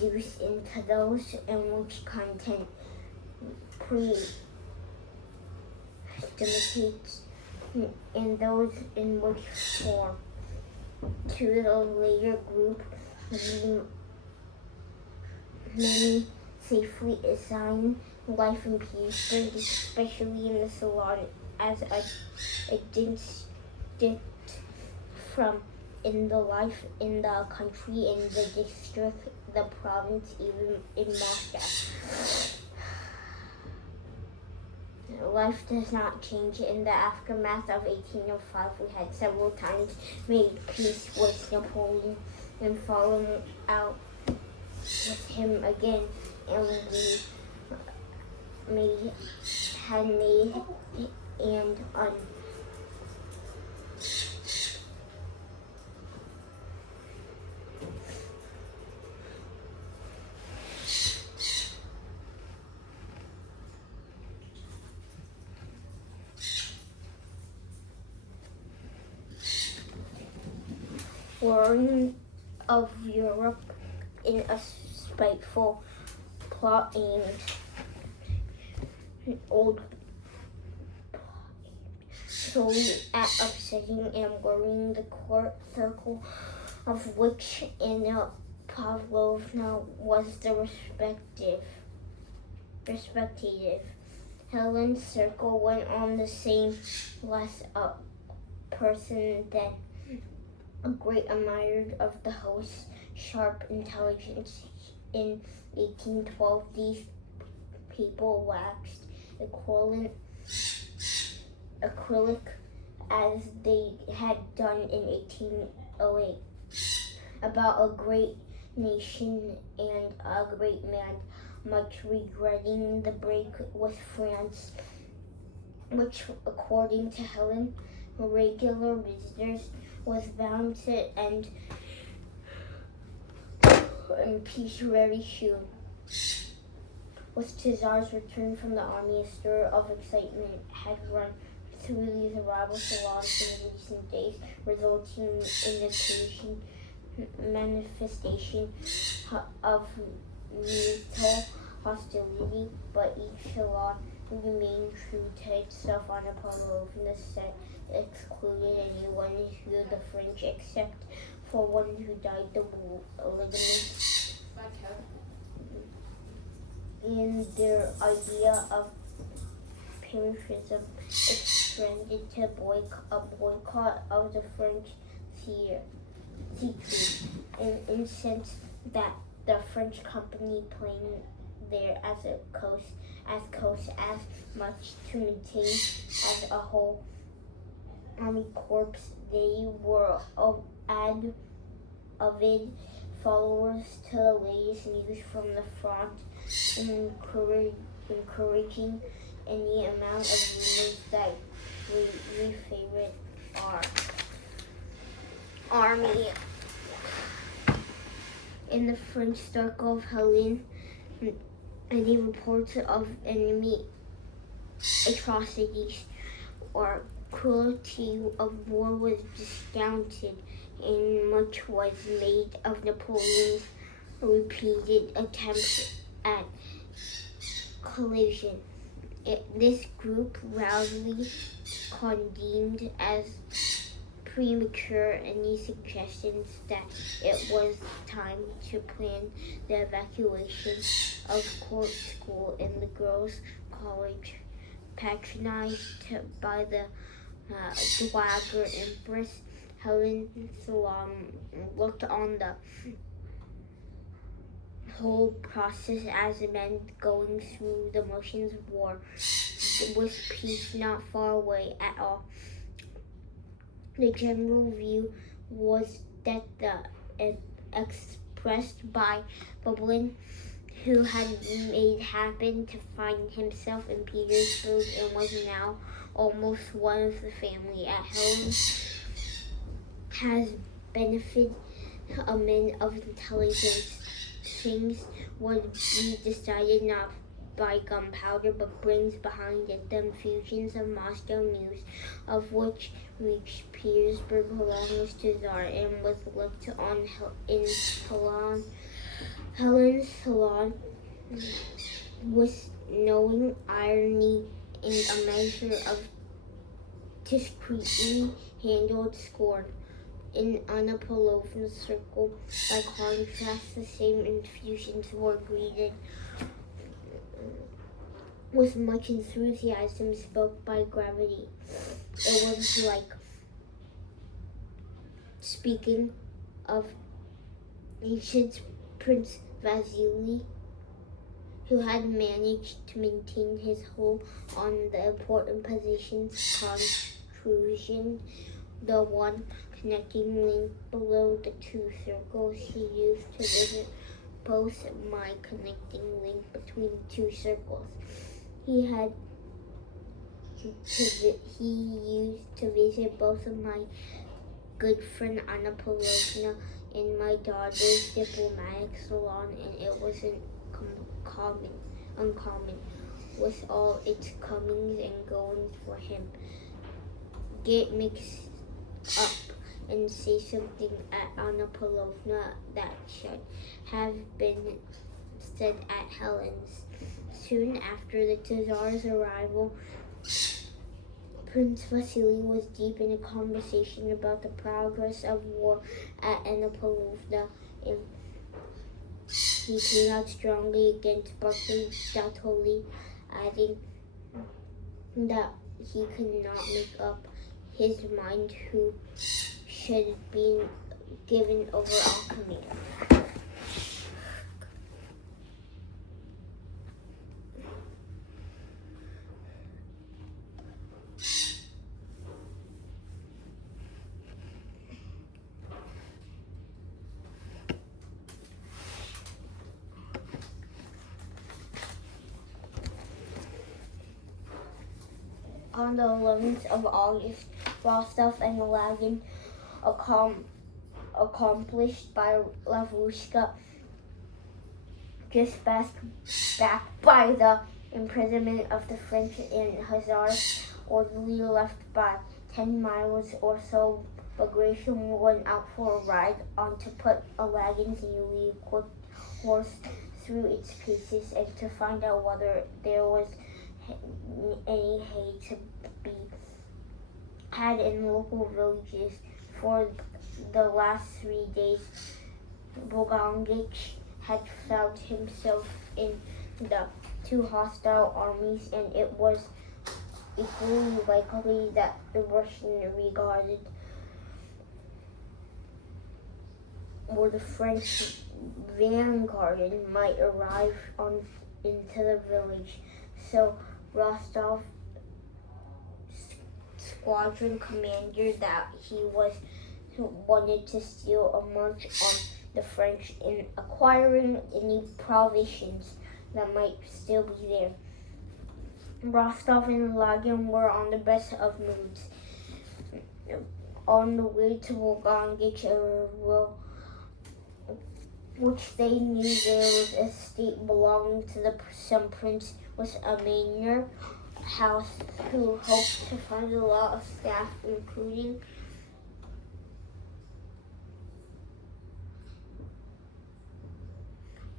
reduced into those in which content pre-domesticates and those in which form. To the later group, many safely assign life in Petersburg, especially in the salon, as a distinct from in the life in the country, in the district, the province, even in Moscow. Life does not change. In the aftermath of 1805, we had several times made peace with Napoleon and fallen out with him again, and we had made and warring of Europe in a spiteful plot aimed solely at upsetting and worrying the court circle, of which Anna Pavlovna was the respectative. Helen's circle went on the same, less a person than a great admirer of the host's sharp intelligence. In 1812, these people waxed acrylic as they had done in 1808 about a great nation and a great man, much regretting the break with France, which, according to Helen, regular visitors was bound to end in peace very soon. With Tsar's return from the army, a stir of excitement had run through these rival salons in recent days, resulting in the manifestation of mutual hostility, but each salon remained true to itself. Anna Pavlovna said excluded anyone who the French, except for one who died the ligaments in their idea of patriotism extended to a boycott of the French theatre, and incensed that the French company playing there as much to maintain as a whole army corps. They were avid followers to the latest news from the front, encouraging any amount of rumors that we favorite our army. In the French circle of Helen, any reports of enemy atrocities or cruelty of war was discounted, and much was made of Napoleon's repeated attempts at collision. This group roundly condemned as premature any suggestions that it was time to plan the evacuation of court school and the girls' college, patronized by the Dowager Empress. Helen Salom looked on the whole process as men going through the motions of war, with peace not far away at all. The general view was that expressed by Bublin, who had happened to find himself in Petersburg and was now almost one of the family at home, has benefited a man of intelligence. Things would be decided not by gunpowder, but brings behind it the infusions of Moscow news, of which reached Petersburg along with Tsar and was looked on in Helen's salon with knowing irony and a measure of discreetly handled scorn. In Anna Pavlovna's circle, by contrast, the same infusions were greeted with much enthusiasm, spoke by gravity. It was like speaking of ancient Prince Vasily, who had managed to maintain his hold on the important positions protrusion, the one connecting link below the two circles he used to visit both my connecting link between the two circles. He used to visit both of my good friend Anna Pavlovna and my daughter's diplomatic salon, and it wasn't uncommon with all its comings and goings for him. Get mixed up and say something at Anna Pavlovna that should have been said at Helen's. Soon after the Tsar's arrival, Prince Vasily was deep in a conversation about the progress of war at Anna Pavlovna, and he came out strongly against Buckley doubtfully, adding that he could not make up his mind who should be given overall command. On the 11th of August, Rostov and Lagin, accomplished by Lavushka, just back by the imprisonment of the French and Hussars, orderly left by 10 miles or so. Bagration went out for a ride on to put Lagin's newly equipped horse through its paces and to find out whether there was any hay to be had in local villages. For the last 3 days, Bogongich had found himself in the two hostile armies, and it was equally likely that the Russian regarded or the French vanguard might arrive into the village. So Rostov squadron commander that he wanted to steal a march on the French in acquiring any provisions that might still be there. Rostov and Lagin were on the best of moods. On the way to Volgongich, which they knew there was a estate belonging to some prince with a manor house who hoped to find a lot of staff, including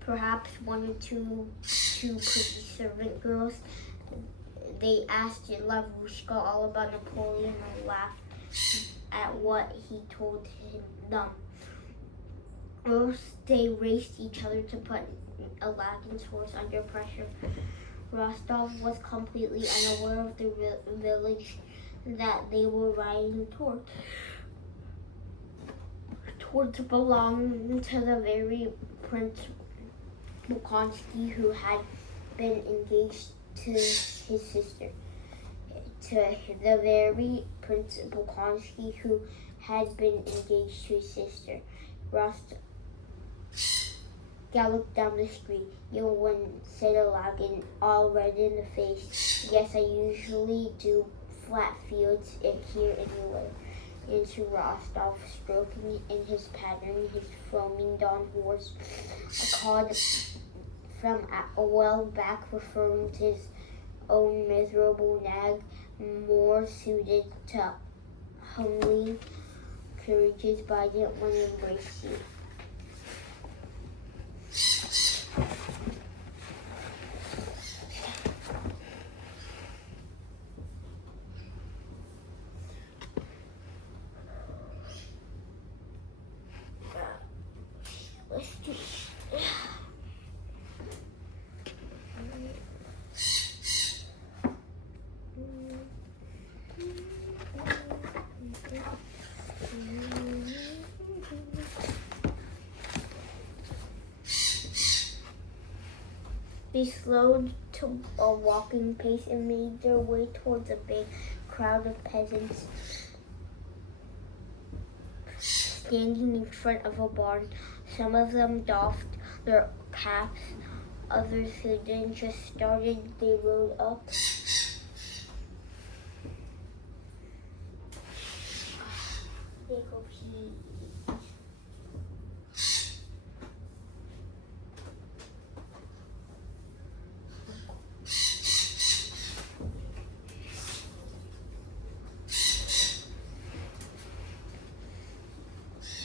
perhaps one or two pretty servant girls. They asked Lavushka all about Napoleon and laughed at what he told them. First, they raced each other to put Lagin's horse under pressure. Rostov was completely unaware of the village that they were riding towards belonged to the very Prince Bolkonsky who had been engaged to his sister. To the very Prince Bolkonsky who had been engaged to his sister. Rostov galloped down the street. "You wouldn't," said Lagin, all red in the face. "Yes, I usually do flat fields here anyway," answered Rostov, stroking in his pattern his foaming down horse. A cod from a while back referring to his own miserable nag, more suited to homely carriages, but I didn't want to embrace you. They slowed to a walking pace and made their way towards a big crowd of peasants standing in front of a barn. Some of them doffed their caps, others who didn't just started, they rode up.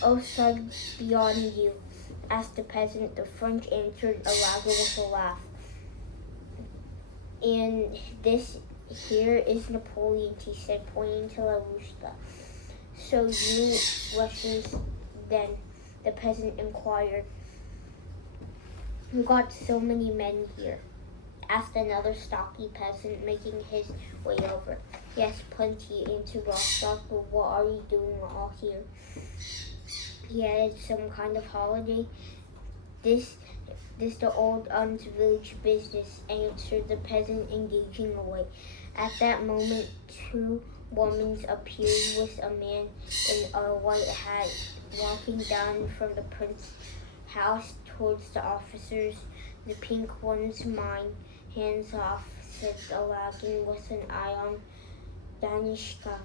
Oh, son, beyond you, asked the peasant. The French answered Aajw with a laugh. And this here is Napoleon, he said, pointing to Larushka. So you Russians then, the peasant inquired. You got so many men here? Asked another stocky peasant, making his way over. Yes, plenty, answered Rostov, but what are you doing all here? Yeah, it's some kind of holiday. This the old aunt's village business, answered the peasant, engaging away. At that moment, two women appeared with a man in a white hat walking down from the prince's house towards the officers. The pink one's mine, hands off, said Aladdin with an eye on Danishka,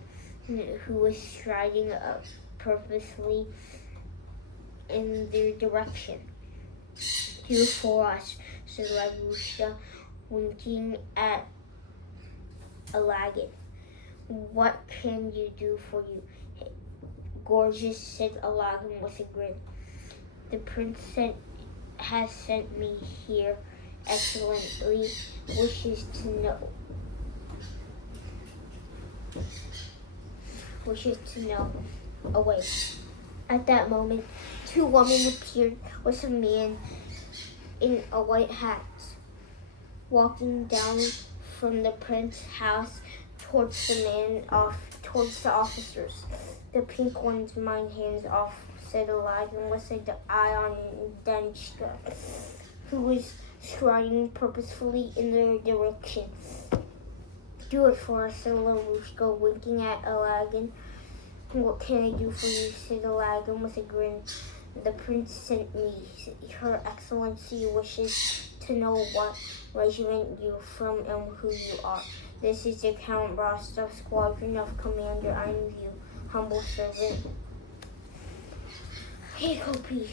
who was striding up purposely in their direction. Here for us, said Larushka, winking at Aladdin. What can you do for you? Gorgeous, said Aladdin with a grin. The prince has sent me here, excellently, wishes to know. Away. At that moment, two women appeared with a man in a white hat, walking down from the prince's house towards the officers. The pink one's mine, hands off, said Aladdin with an eye on Danishka, who was striding purposefully in their direction. Do it for us, said Larushka, winking at Aladdin. What can I do for you, said Aladdin with a grin. The prince sent me. Her Excellency wishes to know what regiment you're from and who you are. This is the Count Rostov squadron of Commander Aajw, humble servant. Hey, Kopi.